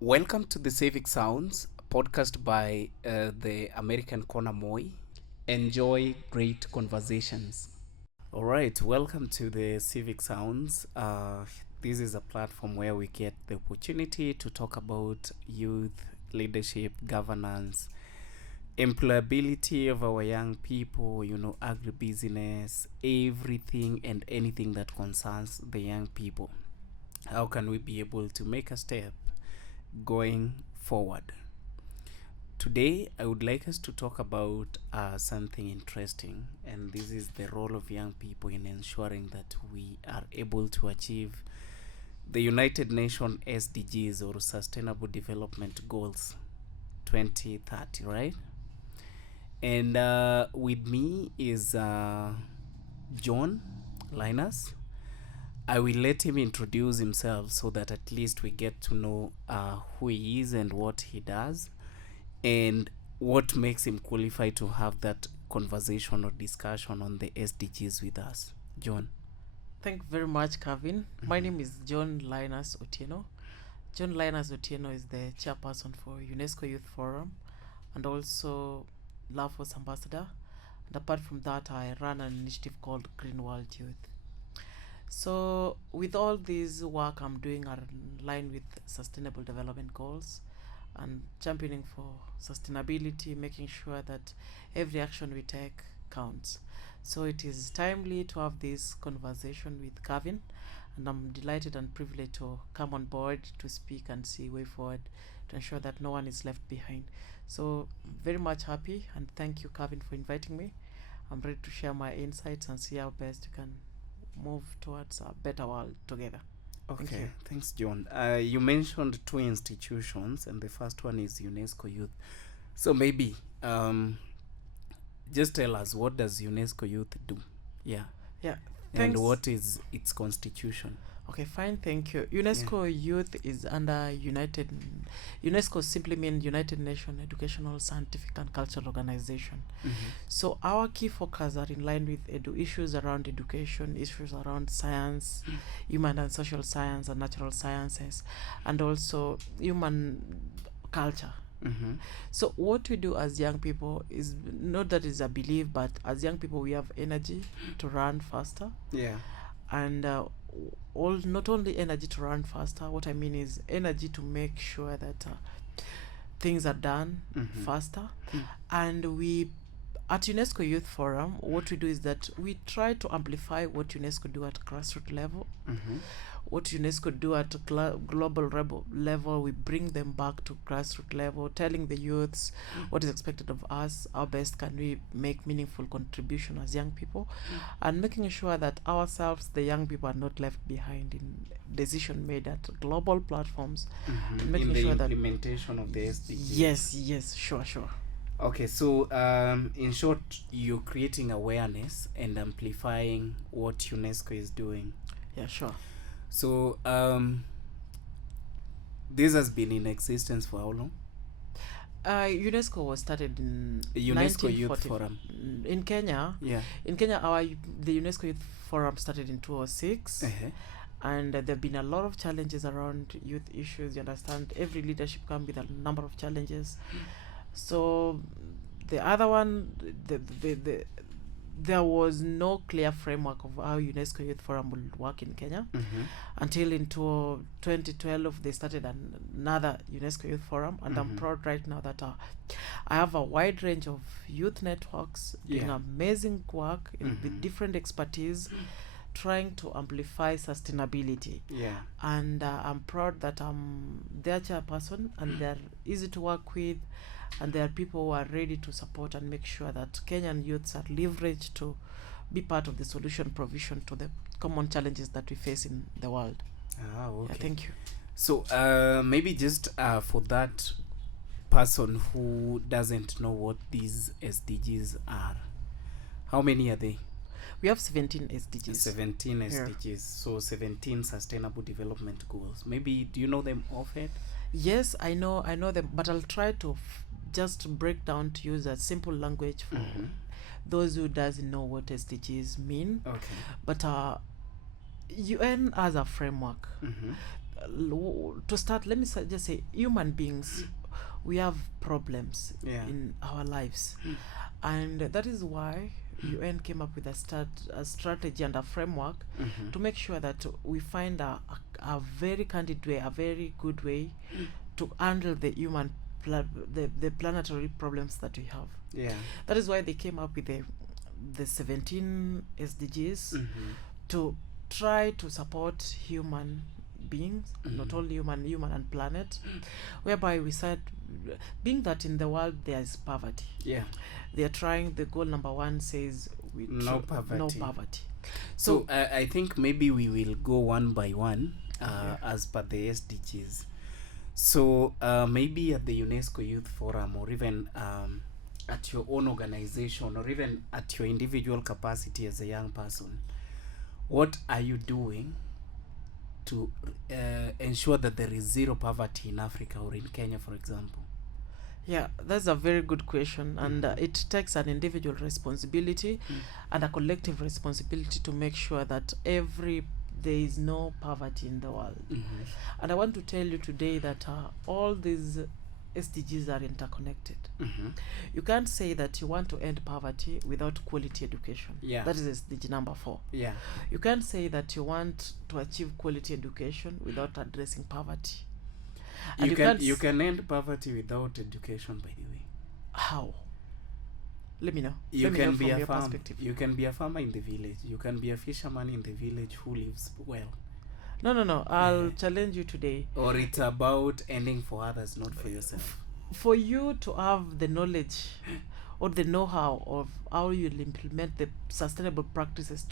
Welcome to the Civic Sounds podcast by the American Corner Moi. Enjoy great conversations. All right, welcome to the Civic Sounds. This is a platform where we get the opportunity to talk about youth, leadership, governance, employability of our young people, agribusiness, everything and anything that concerns the young people. How can we be able to make a step going forward? Today, I would like us to talk about something interesting, and this is the role of young people in ensuring that we are able to achieve the United Nations SDGs or Sustainable Development Goals 2030, right? And with me is John Linus. I will let him introduce himself so that at least we get to know who he is and what he does and what makes him qualified to have that conversation or discussion on the SDGs with us. John. Thank you very much, Cavin. My name is John Linus Otieno. John Linus Otieno is the chairperson for UNESCO Youth Forum and also Love Force Ambassador. And apart from that, I run an initiative called Green World Youth. So, with all this work I'm doing are in line with Sustainable Development Goals and championing for sustainability, making sure that every action we take counts. So it is timely to have this conversation with Cavin, and I'm delighted and privileged to come on board to speak and see way forward to ensure that no one is left behind. So very much happy, and thank you, Cavin, for inviting me. I'm ready to share my insights and see how best we can move towards a better world together. Okay, thanks, John. You mentioned two institutions, and the first one is UNESCO Youth. So maybe just tell us, what does UNESCO Youth do? Yeah. Yeah. And what is its constitution? Okay, fine, thank you. UNESCO Youth is under UNESCO simply means United Nations Educational, Scientific and Cultural Organization. So our key focus are in line with issues around education, issues around science, human and social science and natural sciences, and also human culture. So what we do as young people is not that is a belief, but as young people we have energy to run faster. Yeah. And not only energy to run faster, what I mean is energy to make sure that things are done faster. And we at UNESCO Youth Forum, what we do is that we try to amplify what UNESCO do at grassroots level. What UNESCO do at global level, we bring them back to grassroots level, telling the youths what is expected of us, how best can we make meaningful contribution as young people, and making sure that ourselves, the young people, are not left behind in decision made at global platforms. And making in the sure implementation of the SDGs. Yes, sure. Okay, so in short, you're creating awareness and amplifying what UNESCO is doing. Yeah, sure. So this has been in existence for how long? UNESCO was started in UNESCO Youth Forum in Kenya. Yeah. In Kenya, the UNESCO Youth Forum started in 2006. And there have been a lot of challenges around youth issues. You understand, every leadership comes with a number of challenges. So the other one, there was no clear framework of how UNESCO Youth Forum would work in Kenya until in 2012 they started another UNESCO Youth Forum, and I'm proud right now that I have a wide range of youth networks doing amazing work with different expertise, trying to amplify sustainability. And I'm proud that I'm their chairperson, and they're easy to work with, and there are people who are ready to support and make sure that Kenyan youths are leveraged to be part of the solution provision to the common challenges that we face in the world. Okay. Yeah, thank you. So maybe just for that person who doesn't know what these SDGs are, how many are they? We have 17 SDGs. 17 SDGs. So 17 Sustainable Development Goals. Maybe do you know them offhand? Yes, I know them, but I'll try to just break down to use a simple language for those who doesn't know what SDGs mean. Okay. But UN has a framework. to start, let me just say, human beings, we have problems Yeah. in our lives, and that is why UN came up with a strategy and a framework to make sure that we find a very candid way, a very good way to handle the the planetary problems that we have. Yeah. That is why they came up with the 17 SDGs to try to support human beings, not only human and planet, whereby we said, being that in the world there is poverty, Yeah. they are trying, the goal number 1 says No poverty. no poverty. So I think maybe we will go one by one Yeah. as per the SDGs. So maybe at the UNESCO Youth Forum, or even at your own organization, or even at your individual capacity as a young person, what are you doing to ensure that there is zero poverty in Africa or in Kenya, for example? Yeah, that's a very good question, and it takes an individual responsibility and a collective responsibility to make sure that there is no poverty in the world. And I want to tell you today that all these SDGs are interconnected. You can't say that you want to end poverty without quality education. Yeah. That is SDG number 4. Yeah. You can't say that you want to achieve quality education without addressing poverty. And You can end poverty without education, by the way. How? Let me know. You Let me can know be from a your farm. perspective. You can be a farmer in the village. You can be a fisherman in the village who lives well. No. I'll challenge you today. Or it's about ending for others, not for yourself. For you to have the knowledge or the know-how of how you'll implement the sustainable practices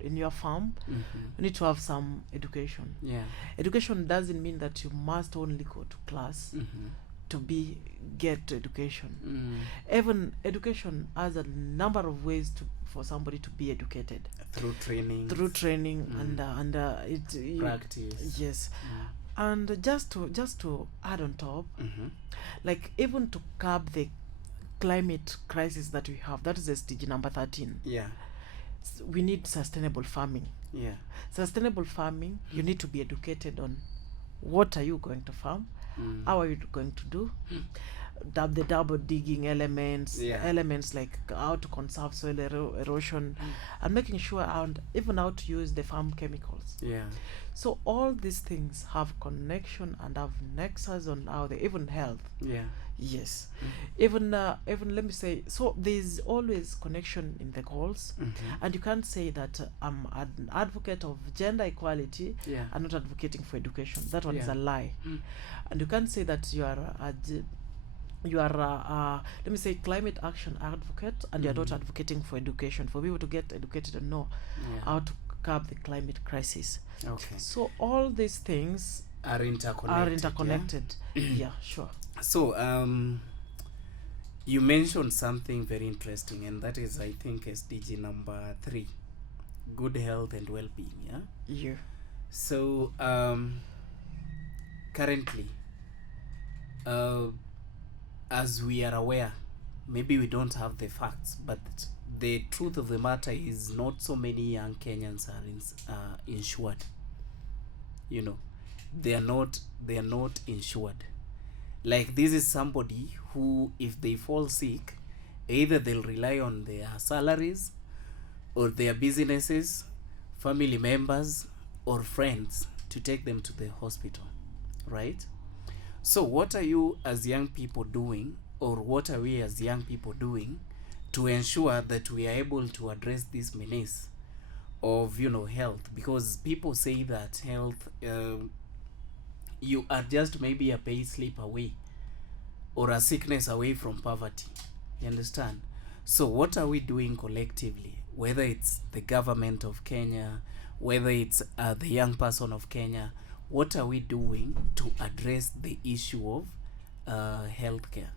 in your farm, you need to have some education. Yeah. Education doesn't mean that you must only go to class to get education. Even education has a number of ways for somebody to be educated. Through training. And Practice. Yes. And just to add on top, like even to curb the climate crisis that we have, that is SDG number 13. Yeah. We need sustainable farming. Yeah. Sustainable farming, you need to be educated on what are you going to farm, how are you going to do, the double digging elements like how to conserve soil erosion, and making sure, and even how to use the farm chemicals. Yeah. So all these things have connection and have nexus on how they even health. Yeah. Yes. Even let me say, so there's always connection in the goals, and you can't say that I'm an advocate of gender equality and not advocating for education. That one is a lie. And you can't say that you are let me say, climate action advocate and you're not advocating for education, for people to get educated and know how to curb the climate crisis. Okay. So all these things are interconnected. Yeah, sure. So you mentioned something very interesting, and that is, I think, SDG number 3, good health and well-being. Yeah. So currently, as we are aware, maybe we don't have the facts, but the truth of the matter is not so many young Kenyans are insured. You know, they are not insured. Like, this is somebody who, if they fall sick, either they'll rely on their salaries or their businesses, family members, or friends to take them to the hospital, right? So what are you as young people doing, or what are we as young people doing to ensure that we are able to address this menace of, health? Because people say that health, you are just maybe a pay slip away or a sickness away from poverty. You understand? So what are we doing collectively, whether it's the government of Kenya, whether it's the young person of Kenya? What are we doing to address the issue of healthcare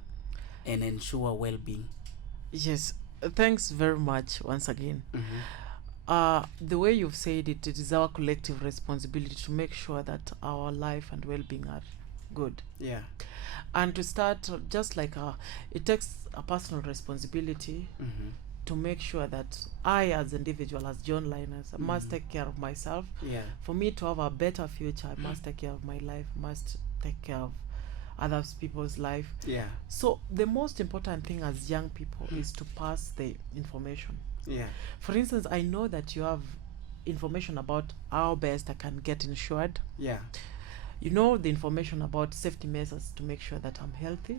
and ensure well-being? Yes, thanks very much once again. The way you've said it, it is our collective responsibility to make sure that our life and well-being are good. Yeah. And to start, just like it takes a personal responsibility to make sure that I, as individual, as John Linus, must take care of myself. Yeah. For me to have a better future, I must take care of my life, must take care of other people's life. Yeah. So the most important thing as young people is to pass the information. Yeah. For instance, I know that you have information about how best I can get insured. Yeah. You know the information about safety measures to make sure that I'm healthy.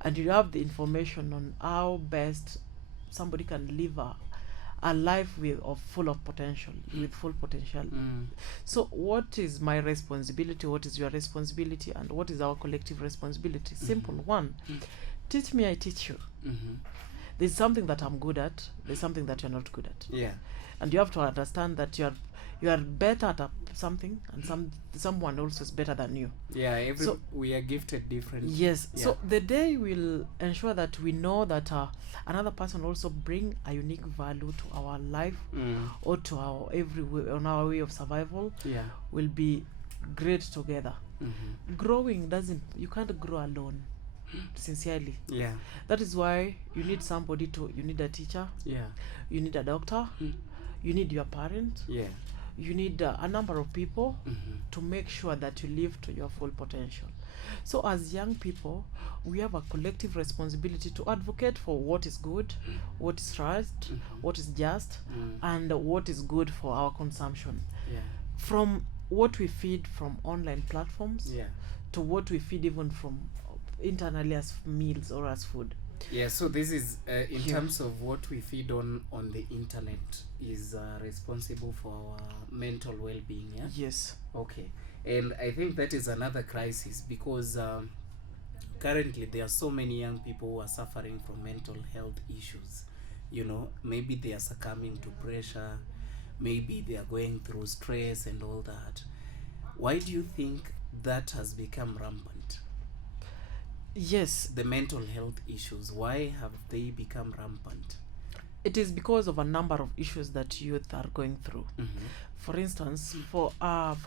And you have the information on how best somebody can live a life full of potential, with full potential. So what is my responsibility, what is your responsibility, and what is our collective responsibility? Simple. One, teach me, I teach you. There's something that I'm good at, there's something that you're not good at. Yeah. And you have to understand that you are better at something, and someone else is better than you. Yeah, we are gifted different. Yes. Yeah. So the day will ensure that we know that another person also bring a unique value to our life or to our on our way of survival. Yeah. Will be great together. Growing you can't grow alone. Sincerely. Yeah. That is why you need somebody you need a teacher. Yeah. You need a doctor. You need your parent. Yeah. You need a number of people to make sure that you live to your full potential. So as young people, we have a collective responsibility to advocate for what is good, what is right, what is just, and what is good for our consumption. Yeah. From what we feed from online platforms to what we feed even from internally as meals or as food. Yeah, so this is in terms of what we feed on the internet is responsible for our mental well-being. Yeah. Yes. Okay. And I think that is another crisis because currently there are so many young people who are suffering from mental health issues. You know, maybe they are succumbing to pressure, maybe they are going through stress and all that. Why do you think that has become rampant? Yes. The mental health issues, why have they become rampant? It is because of a number of issues that youth are going through. For instance, for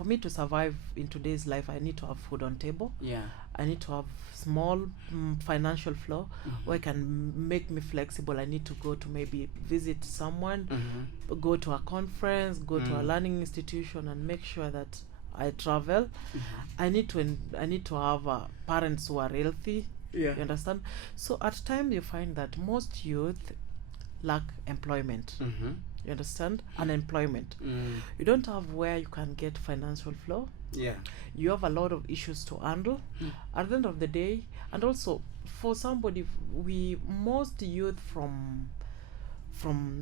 me to survive in today's life, I need to have food on table. Yeah. I need to have small financial flow where can make me flexible. I need to go to maybe visit someone, go to a conference, go to a learning institution, and make sure that I travel. I need to have parents who are healthy. Yeah. You understand? So at times you find that most youth lack employment. You understand? Unemployment. You don't have where you can get financial flow. Yeah. You have a lot of issues to handle at the end of the day. And also for somebody, most youth from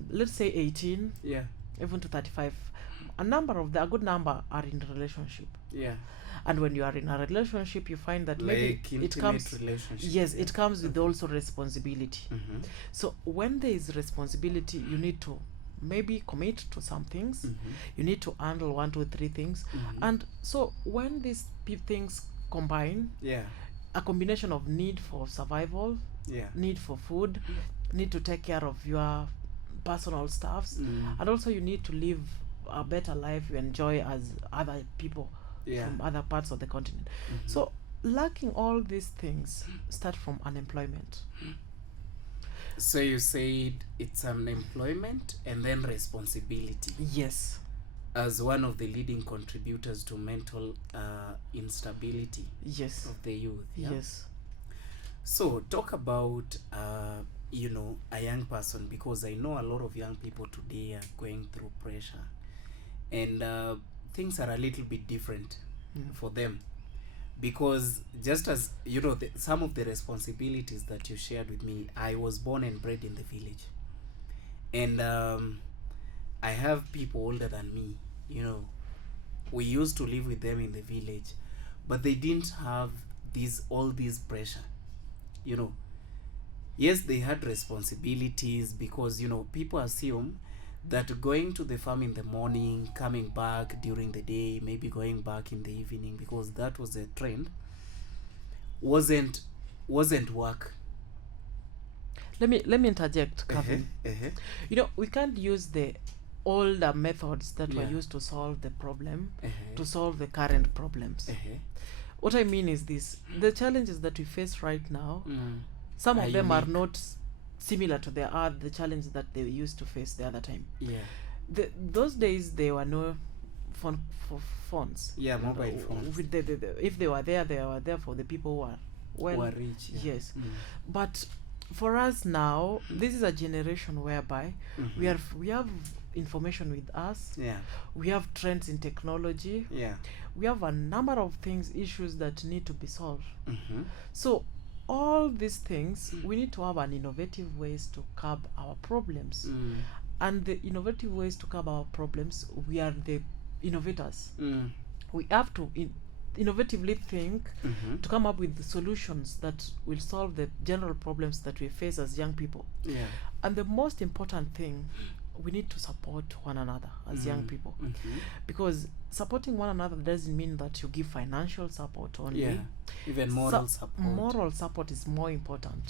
let's say 18 even to 35, a good number are in relationship. Yeah. And when you are in a relationship, you find that like maybe it comes it comes with also responsibility. So when there is responsibility, you need to maybe commit to some things. You need to handle 1, 2, 3 things. And so when these things combine, a combination of need for survival, need for food, need to take care of your personal stuffs, and also you need to live a better life you enjoy as other people from other parts of the continent. So lacking all these things start from unemployment. So you said it's unemployment and then responsibility. Yes. As one of the leading contributors to mental instability of the youth. Yes. So talk about a young person, because I know a lot of young people today are going through pressure, and things are a little bit different for them, because just as you know, some of the responsibilities that you shared with me, I was born and bred in the village, and I have people older than me. We used to live with them in the village, but they didn't have all these pressure. Yes, they had responsibilities, because people assume that going to the farm in the morning, coming back during the day, maybe going back in the evening, because that was a trend, wasn't work. Let me interject, Cavin. We can't use the older methods that were used to solve the problem to solve the current problems. What I mean is this: the challenges that we face right now, some of them are not similar to the challenge that they used to face the other time. Yeah. Those days there were no phones. Yeah, mobile phones. With if they were there for the people who are Who are rich. Yeah. Yes. But for us now, this is a generation whereby we have information with us. Yeah. We have trends in technology. Yeah. We have a number of issues that need to be solved. So all these things, we need to have an innovative ways to curb our problems. And the innovative ways to curb our problems, we are the innovators. We have to innovatively think to come up with the solutions that will solve the general problems that we face as young people. Yeah. And the most important thing, we need to support one another as young people, because supporting one another doesn't mean that you give financial support only. Yeah. Even moral support. Moral support is more important.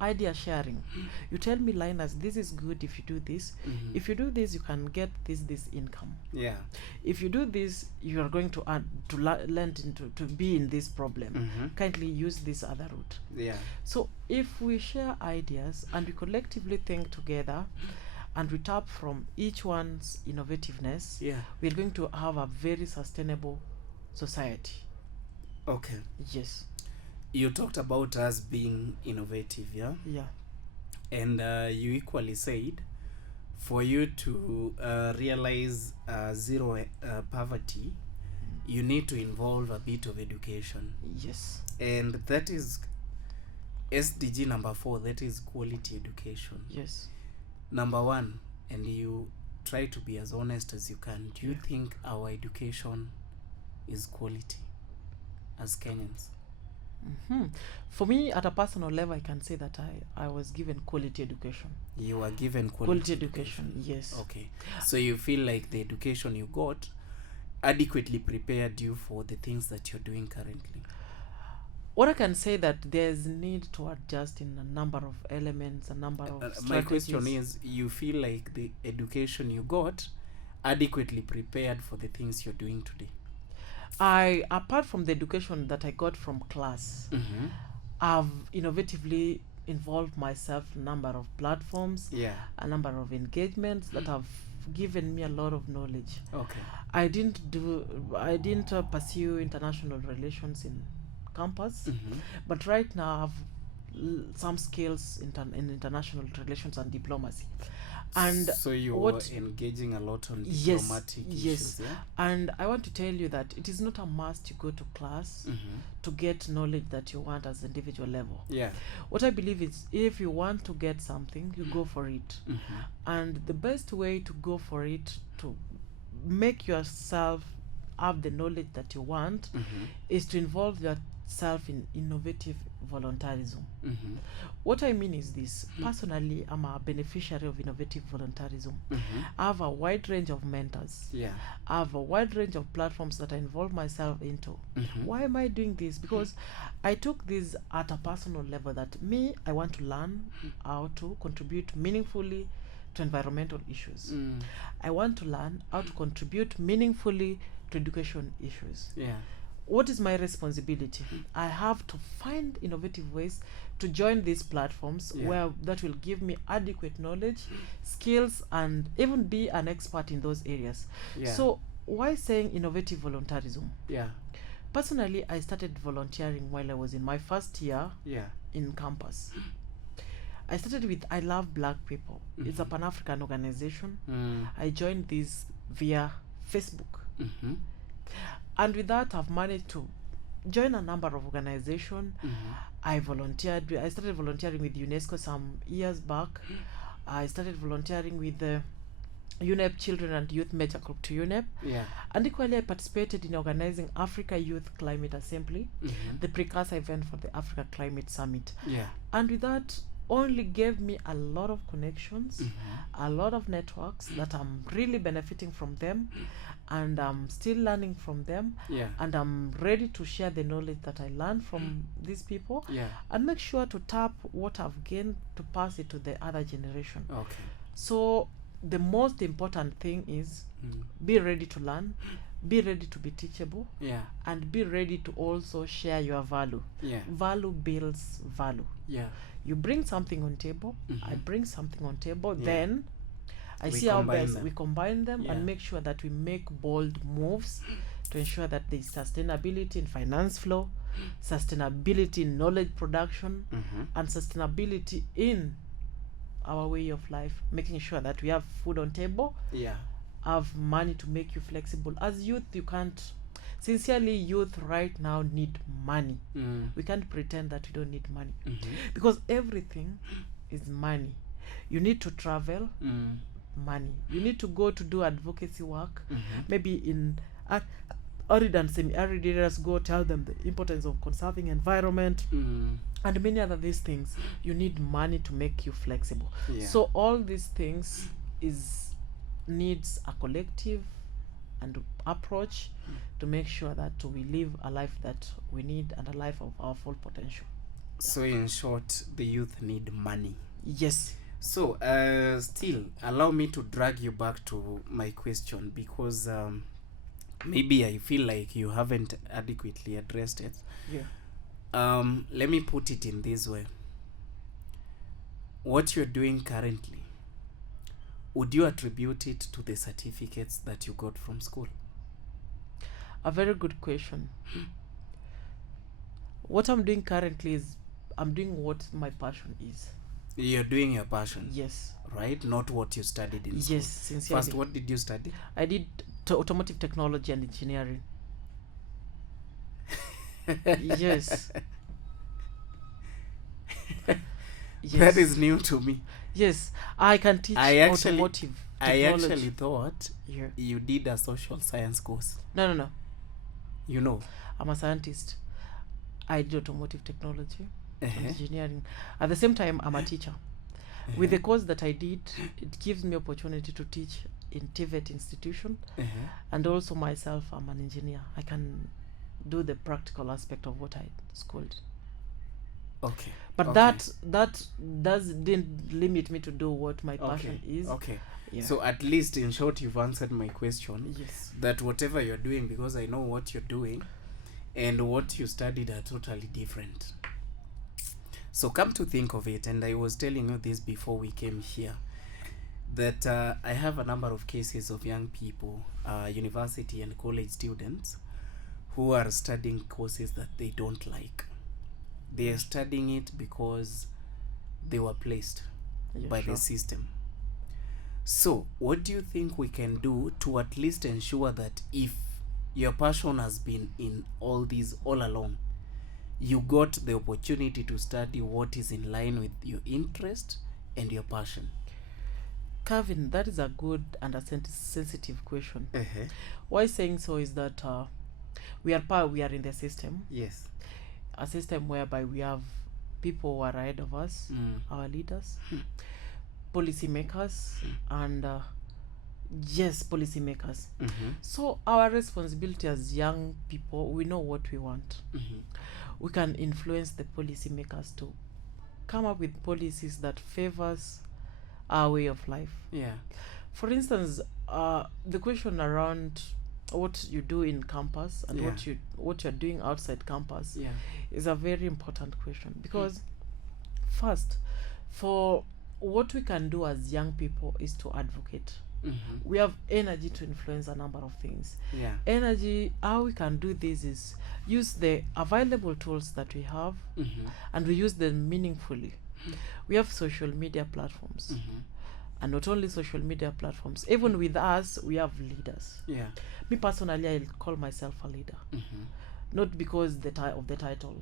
Idea sharing. You tell me, Linus, this is good if you do this. If you do this, you can get this income. Yeah. If you do this, you are going to learn to be in this problem. Kindly use this other route. Yeah. So if we share ideas and we collectively think together, and we tap from each one's innovativeness, we're going to have a very sustainable society. Okay. Yes. You talked about us being innovative, yeah? Yeah. And you equally said, for you to realize zero poverty, you need to involve a bit of education. Yes. And that is SDG number 4, that is quality education. Yes. Number 1, and you try to be as honest as you can, do you think our education is quality as Kenyans? For me, at a personal level, I can say that I was given quality education. You were given quality education, yes. Okay. So you feel like the education you got adequately prepared you for the things that you're doing currently? What I can say that there's need to adjust in a number of elements, a number of strategies. My question is, you feel like the education you got adequately prepared for the things you're doing today? Apart from the education that I got from class, I've innovatively involved myself in a number of platforms, a number of engagements that have given me a lot of knowledge. Okay. I didn't pursue international relations in campus, but right now I have some skills in international relations and diplomacy. And so you were engaging a lot on diplomatic issues, yeah? And I want to tell you that it is not a must to go to class to get knowledge that you want as individual level. Yeah. What I believe is, if you want to get something, you go for it. And the best way to go for it, to make yourself have the knowledge that you want, is to involve yourself in innovative volunteerism. What I mean is this. Personally, I'm a beneficiary of innovative volunteerism. I have a wide range of mentors. I have a wide range of platforms that I involve myself into. Why am I doing this? Because I took this at a personal level, that I want to learn how to contribute meaningfully to environmental issues. I want to learn how to contribute meaningfully to education issues. What is my responsibility? I have to find innovative ways to join these platforms where that will give me adequate knowledge, skills, and even be an expert in those areas. So why saying innovative volunteerism? Personally, I started volunteering while I was in my first year in campus. I started with I Love Black People. It's a Pan-African organization. I joined this via Facebook. And with that, I've managed to join a number of organizations. I started volunteering with UNESCO some years back. I started volunteering with the UNEP Children and Youth Major Group to UNEP. And equally, I participated in organizing Africa Youth Climate Assembly, the precursor event for the Africa Climate Summit. And with that, only gave me a lot of connections, a lot of networks that I'm really benefiting from them, and I'm still learning from them, and I'm ready to share the knowledge that I learned from these people, and make sure to tap what I've gained to pass it to the other generation. So the most important thing is be ready to learn, be ready to be teachable, Yeah. and be ready to also share your value. Yeah. Value builds value. Yeah. You bring something on table, I bring something on table, then I We see how combine best them. we combine them Yeah. and make sure that we make bold moves to ensure that there is sustainability in finance flow, sustainability in knowledge production, and sustainability in our way of life, making sure that we have food on table, Yeah. have money to make you flexible. As youth, you can't, sincerely, youth right now need money. We can't pretend that we don't need money, because everything is money. You need to travel, money. You need to go to do advocacy work, maybe in arid and semi-arid areas, go tell them the importance of conserving environment, and many other these things. You need money to make you flexible. Yeah. So all these things needs a collective and approach to make sure that we live a life that we need, and a life of our full potential. So in short, the youth need money. Yes. So still allow me to drag you back to my question, because maybe I feel like you haven't adequately addressed it. Yeah. Let me put it in this way. What you're doing currently, would you attribute it to the certificates that you got from school? A very good question. What I'm doing currently is I'm doing what my passion is. You're doing your passion. Yes. Right? Not what you studied in school. Yes, sincerely. First, what did you study? I did automotive technology and engineering. Yes. Yes. That is new to me. Yes, I can teach automotive technology. I actually thought Yeah. you did a social science course. No. You know? I'm a scientist. I did automotive technology and engineering. At the same time, I'm a teacher. With the course that I did, it gives me opportunity to teach in TVET institution, and also myself, I'm an engineer. I can do the practical aspect of what I schooled. Okay. But okay. that didn't limit me to do what my passion is. Okay. Yeah. So at least in short, you've answered my question. Yes. That whatever you're doing, because I know what you're doing and what you studied are totally different. So come to think of it, and I was telling you this before we came here, that I have a number of cases of young people, university and college students, who are studying courses that they don't like. They are studying it because they were placed by the system. So what do you think we can do to at least ensure that if your passion has been in all these all along, you got the opportunity to study what is in line with your interest and your passion? Cavin, that is a good and a sensitive question. Why saying so is that we are in the system. Yes. A system whereby we have people who are ahead of us, our leaders, policymakers, and policymakers. So our responsibility as young people, we know what we want. We can influence the policymakers to come up with policies that favors our way of life. Yeah. For instance, the question around what you do in campus and what you're doing outside campus is a very important question, because first, for what we can do as young people is to advocate. We have energy to influence a number of things. Energy, how we can do this is use the available tools that we have, and we use them meaningfully. We have social media platforms, and not only social media platforms, even with us we have leaders. Me personally, I call myself a leader, not because of the title,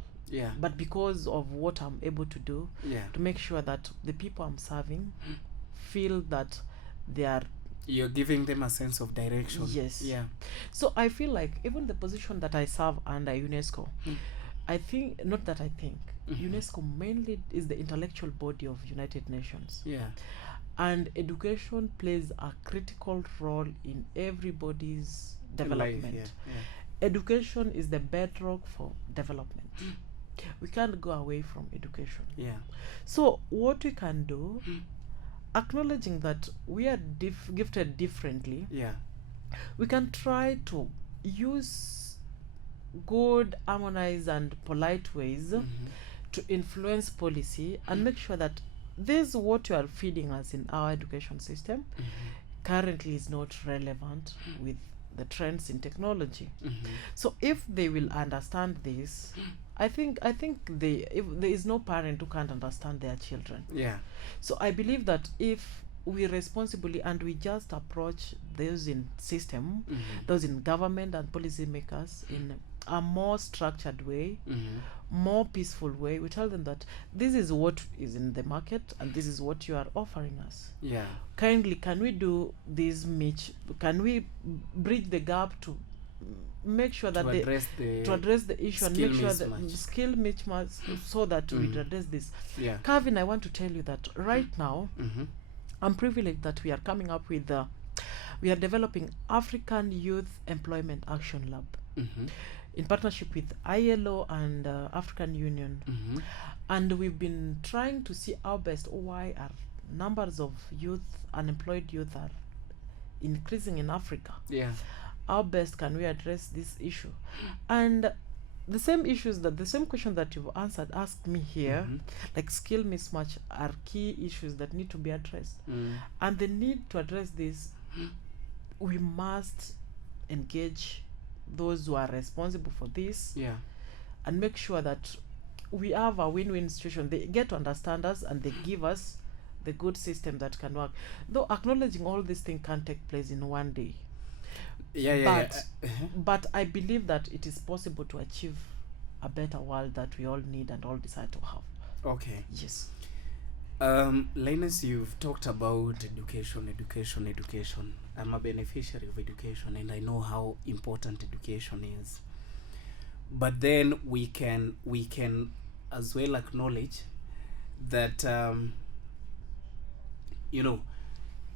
but because of what I'm able to do to make sure that the people I'm serving feel that you're giving them a sense of direction. So I feel like even the position that I serve under UNESCO, UNESCO mainly is the intellectual body of United Nations. And education plays a critical role in everybody's development. Education is the bedrock for development. We can't go away from education. So what we can do, acknowledging that we are gifted differently, we can try to use good, harmonized, and polite ways to influence policy and make sure that this what you are feeding us in our education system currently is not relevant with the trends in technology. So if they will understand this, I think they, if there is no parent who can't understand their children. Yeah. So I believe that if we responsibly and we just approach those in system, those in government and policymakers in a more structured way, more peaceful way, we tell them that this is what is in the market and this is what you are offering us. Yeah. Kindly, can we do this can we bridge the gap to make sure that to address the issue and make sure that skill mismatch so that we address this. Yeah. Cavin, I want to tell you that right now I'm privileged that we are coming up with we are developing African Youth Employment Action Lab in partnership with ILO and African Union, and we've been trying to see how best why our numbers of unemployed youth are increasing in Africa. Yeah. How best can we address this issue? And the same question that you've asked me here, like skill mismatch, are key issues that need to be addressed. And the need to address this, we must engage those who are responsible for this, and make sure that we have a win-win situation. They get to understand us and they give us the good system that can work. Though acknowledging all these things can't take place in one day. But I believe that it is possible to achieve a better world that we all need and all desire to have. Okay. Yes. Linus, you've talked about education. I'm a beneficiary of education and I know how important education is. But then we can as well acknowledge that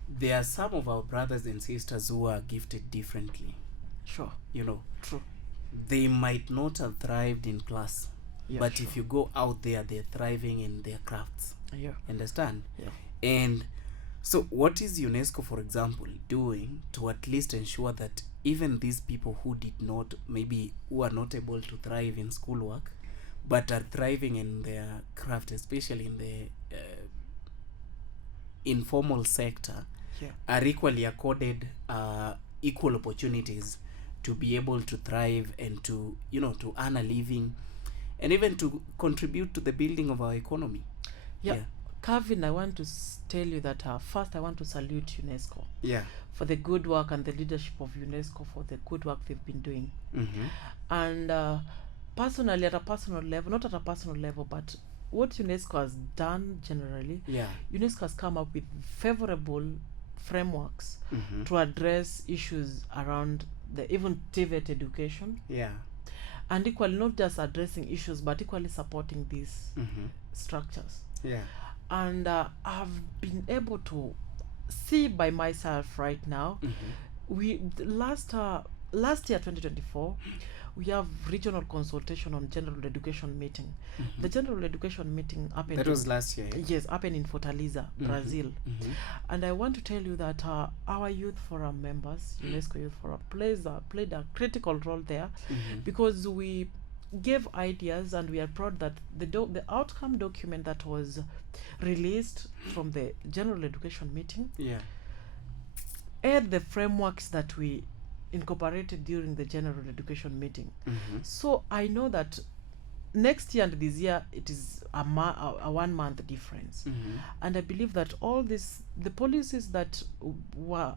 there are some of our brothers and sisters who are gifted differently. Sure. True. They might not have thrived in class, but sure. if you go out there, they're thriving in their crafts. Yeah. Understand? Yeah. And so what is UNESCO, for example, doing to at least ensure that even these people who are not able to thrive in schoolwork, but are thriving in their craft, especially in the informal sector, are equally accorded equal opportunities to be able to thrive and to earn a living and even to contribute to the building of our economy? Cavin, I want to tell you that first I want to salute UNESCO for the good work and the leadership of UNESCO for the good work they've been doing. And personally, at a personal level, not at a personal level, but what UNESCO has done generally, UNESCO has come up with favorable frameworks to address issues around the even TVET education. And equally not just addressing issues but equally supporting these structures. And I've been able to see by myself right now. We last year 2024 we have regional consultation on general education meeting. The general education meeting happened. That was last year. Yes, happened in Fortaleza, Brazil. And I want to tell you that our youth forum members, UNESCO Youth Forum, played a critical role there, because we gave ideas and we are proud that the outcome document that was released from the general education meeting had the frameworks that we incorporated during the general education meeting. So I know that next year and this year it is a 1 month difference, and I believe that all the policies that were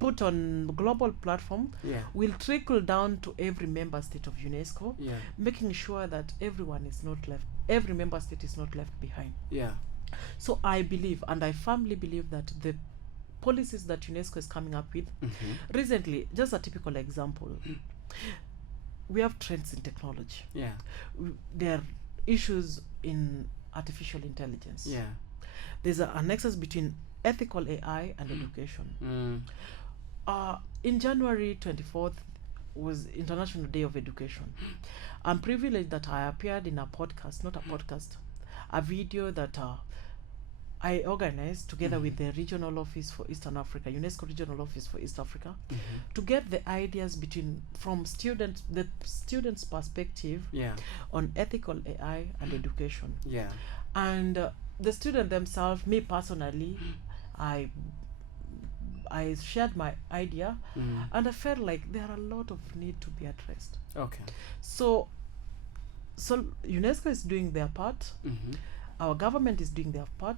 put on global platform will trickle down to every member state of UNESCO, making sure that every member state is not left behind. So I believe, and I firmly believe, that the policies that UNESCO is coming up with recently, just a typical example, we have trends in technology. There are issues in artificial intelligence. There's a nexus between ethical AI and education. In January 24th was International Day of Education. I'm privileged that I appeared in a video that I organized together with the regional office for Eastern Africa, UNESCO regional office for East Africa, to get the ideas from the students' perspective on ethical AI and education. Yeah. And the student themselves, me personally, I shared my idea, and I felt like there are a lot of need to be addressed. Okay. So UNESCO is doing their part. Our government is doing their part,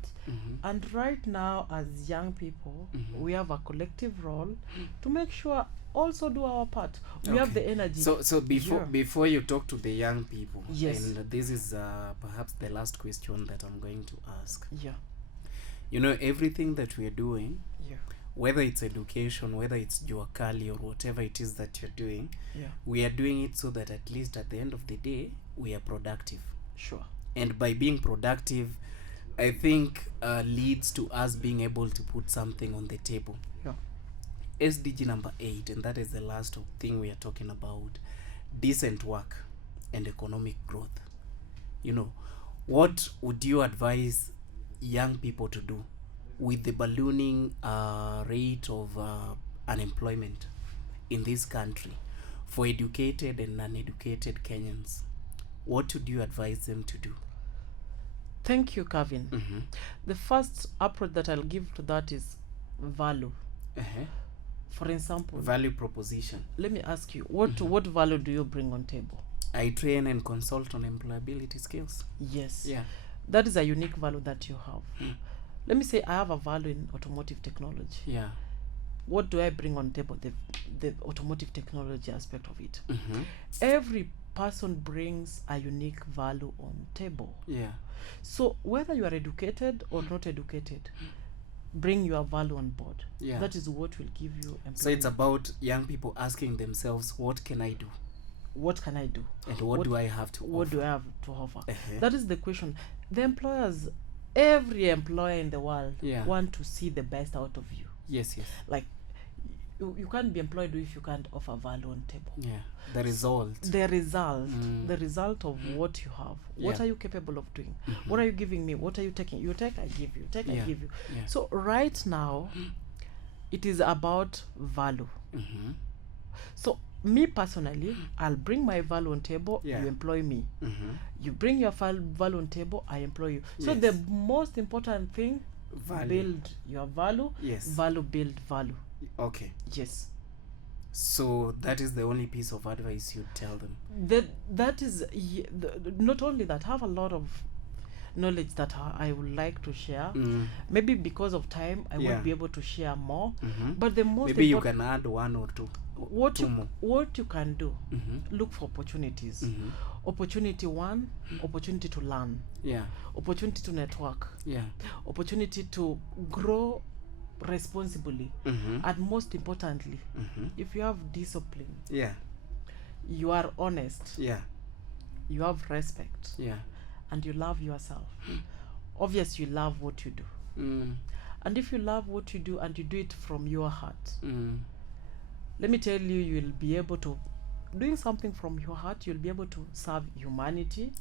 and right now, as young people, we have a collective role to make sure also do our part. We have the energy. So before you talk to the young people, yes, and this is perhaps the last question that I'm going to ask. Yeah. You know, everything that we are doing, Yeah. whether it's education, whether it's Juakali or whatever it is that you're doing, we are doing it so that at least at the end of the day, we are productive. Sure. And by being productive, I think leads to us being able to put something on the table. Yeah. SDG number 8, and that is the last thing we are talking about, decent work and economic growth. You know, what would you advise young people to do with the ballooning rate of unemployment in this country for educated and uneducated Kenyans? What would you advise them to do? Thank you, Cavin. The first approach that I'll give to that is value. For example, value proposition. Let me ask you, what value do you bring on table? I train and consult on employability skills. Yes. Yeah. That is a unique value that you have. Let me say I have a value in automotive technology. Yeah. What do I bring on table? The automotive technology aspect of it. Every person brings a unique value on table. Yeah. So whether you are educated or not educated, bring your value on board. Yeah. That is what will give you employment. So it's about young people asking themselves, what can I do? What can I do? And what do I have to What offer? do I have to offer? That is the question. The employers, every employer in the world want to see the best out of you. Yes, yes. Like, you can't be employed if you can't offer value on table. Yeah. The result. The result of what you have. What are you capable of doing? What are you giving me? What are you taking? You take, I give you. Take, I give you. Yeah. So right now, it is about value. So me personally, I'll bring my value on table. You employ me. You bring your value on table. I employ you. So the most important thing, build your value. Yes. Value build value. Okay. Yes. So that is the only piece of advice you tell them. That is not only that. I have a lot of knowledge that I would like to share. Maybe because of time, I won't be able to share more. But the most maybe you can add one or two. What you can do, look for opportunities. Opportunity one, opportunity to learn. Yeah. Opportunity to network. Yeah. Opportunity to grow responsibly. And most importantly, if you have discipline, you are honest, you have respect, and you love yourself, obviously you love what you do. And if you love what you do and you do it from your heart, let me tell you, you'll be able to, doing something from your heart, you'll be able to serve humanity.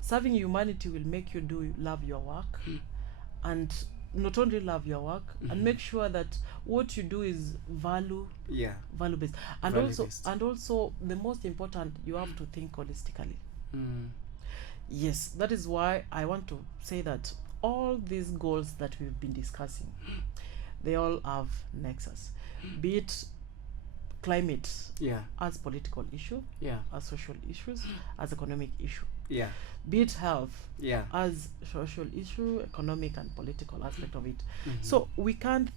Serving humanity will make you love your work, and not only love your work, and make sure that what you do is value based. And also the most important, you have to think holistically. Yes, that is why I want to say that all these goals that we've been discussing, they all have nexus. Be it climate as political issue, as social issues, as economic issue. Be it health as social issue, economic and political aspect of it. So we can't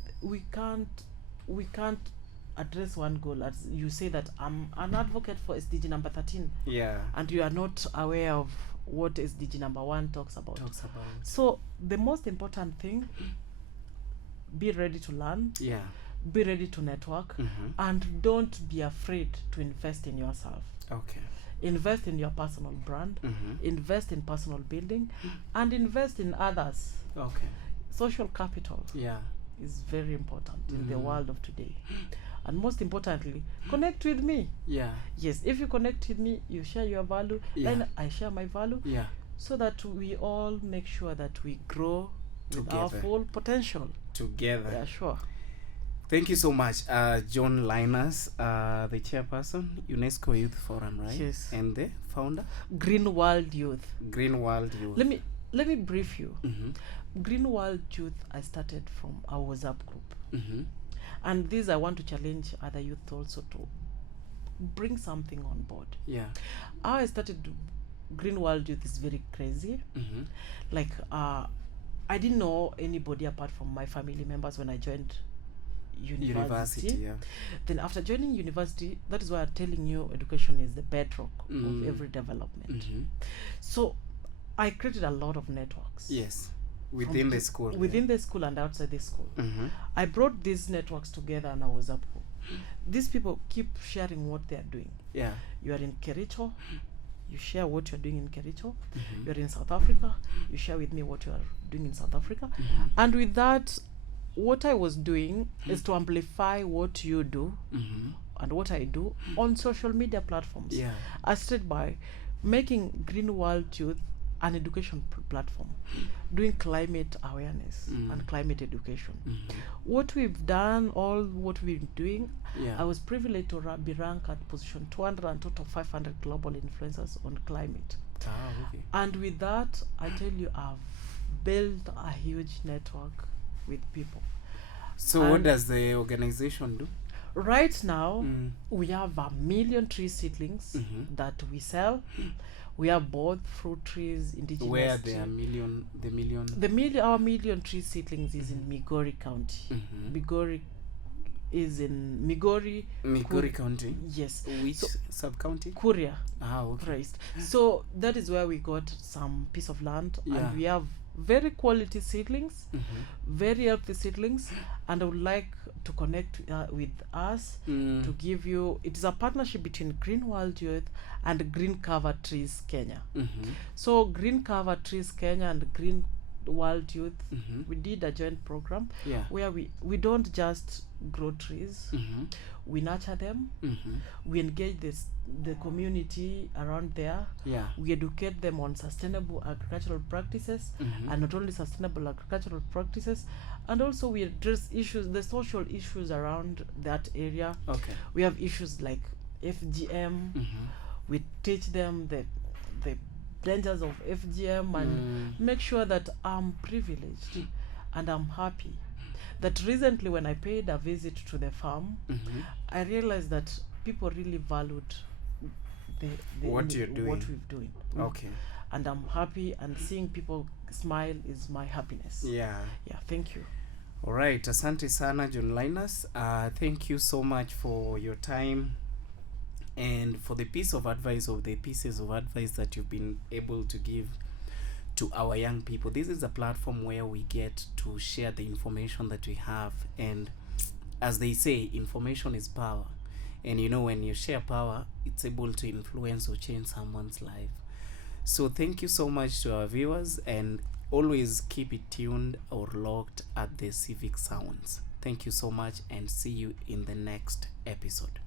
address one goal. As you say that I'm an advocate for SDG number 13, and you are not aware of what SDG number 1 talks about. So the most important thing, be ready to learn, be ready to network, and don't be afraid to invest in yourself. Invest in your personal brand, invest in personal building, and invest in others. Social capital is very important in the world of today. And most importantly, connect with me. Yes, if you connect with me, you share your value, then I share my value. so that we all make sure that we grow with our Together. full potential. Together. Yeah, sure. Thank you so much, John Linus, the chairperson, UNESCO Youth Forum, right? Yes. And the founder, Green World Youth. Green World Youth. Let me brief you. Mm-hmm. Green World Youth, I started from a WhatsApp group. Mm-hmm. And this I want to challenge other youth also to bring something on board. Yeah. How I started Green World Youth is very crazy. Mm-hmm. Like I didn't know anybody apart from my family members when I joined university. Yeah. Then after joining university, that is why I'm telling you education is the bedrock of every development. Mm-hmm. So I created a lot of networks. Yes. Within the school. Within the school and outside the school. Mm-hmm. I brought these networks together and I was up. These people keep sharing what they are doing. Yeah. You are in Kericho, you share what you're doing in Kericho. Mm-hmm. You're in South Africa, you share with me what you are doing in South Africa. Mm-hmm. And with that, what I was doing is to amplify what you do Mm-hmm. and what I do on social media platforms. Yeah. I started by making Green World Youth an education platform, doing climate awareness and climate education. Mm-hmm. What we've done, all what we've been doing, Yeah. I was privileged to be ranked at position 200 and total 500 global influencers on climate. Okay. And with that, I tell you, I've built a huge network with people. So what does the organization do? Right now, we have 1 million tree seedlings that we sell. We have both fruit trees, indigenous. Where there are the million. Our million tree seedlings is in Migori County. Migori is in Migori County. Yes. Which sub-county? Kuria. Okay. Christ. So that is where we got some piece of land, Yeah. and we have very quality seedlings, very healthy seedlings, and I would like to connect with us to give you. It is a partnership between Green World Youth and Green Cover Trees Kenya. So Green Cover Trees Kenya and Green World Youth, we did a joint program where we don't just grow trees, we nurture them, we engage the community around there, we educate them on sustainable agricultural practices, and not only sustainable agricultural practices, and also we address the social issues around that area. Okay. We have issues like FGM. We teach them the dangers of FGM and make sure that I'm privileged and I'm happy. That recently when I paid a visit to the farm, I realized that people really valued what you're doing. What we're doing. Okay. And I'm happy, and seeing people smile is my happiness. Yeah. Thank you. All right, asante sana John Linus. Thank you so much for your time and for the pieces of advice that you've been able to give to our young people. This is a platform where we get to share the information that we have, and as they say, information is power. And when you share power, it's able to influence or change someone's life. So thank you so much to our viewers, and always keep it tuned or locked at the Civic Sounds. Thank you so much, and see you in the next episode.